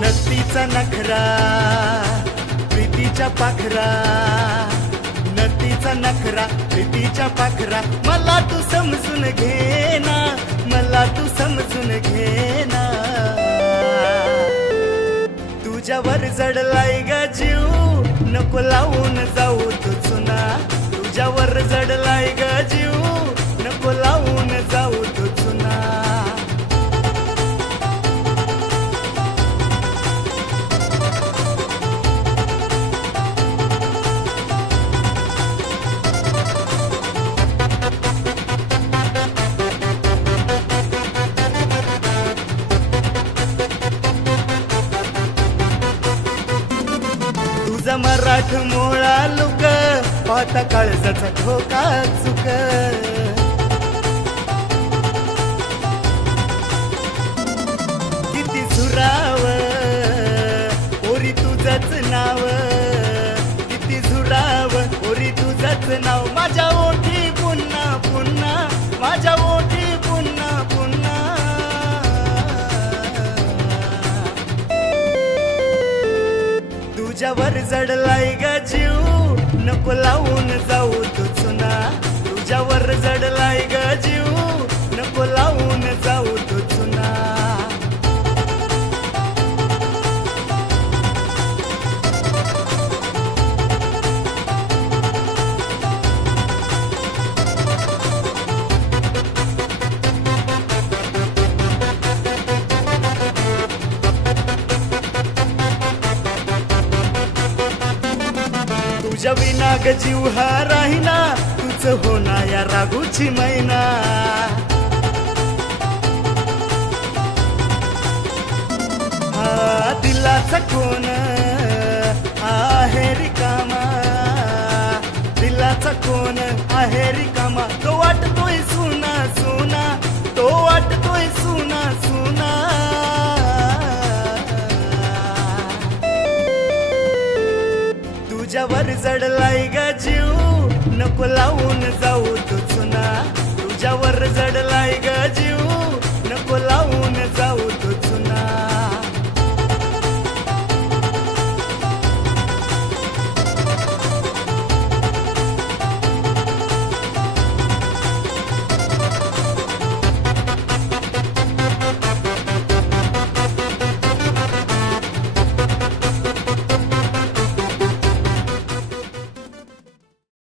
नतीचा नखरा प्रीतीच्या पाखरा, नतीचा नखरा प्रीतीच्या पाखरा, मला तू समजून घेना, मला तू समजून घेना. तुझ्यावर जडलाय ग जीव, नको लावून जाऊ तू चुना. तुझ्यावर जडलाय ग जीव, नको लावून जाऊ तू चुना. तुझा मराठ मोळा लुक, पाहता काळजाचा ठोका चुक. किती झुराव ओरी तुझंच नाव, किती झुराव ओरी तुझंच नाव. माझ्या ओठी पुन्हा पुन्हा, माझ्या ओठी पुन्हा पुन्हा. तुझ्यावर जडलाय ग जीव, नको लावून जाऊ तू चुना. तुझ्यावर जडलाय ग जीव, नको लावून जाऊ तू चुना. तुझ्या विना ग जीव हा राहिना, तुझ होना या रागूची मैना. हा दिलाचा कोण आहे रिकामा, दिलाचा कोण आहे रिकामा. तो वाटतोय सुना सुना, तो वाटतोय सुना सुना. तुझ्यावर जडलाय ग जीव, नको लावून जाऊ तू चुना. तुझ्यावर जडलाय ग जीव, नको लावून जाऊ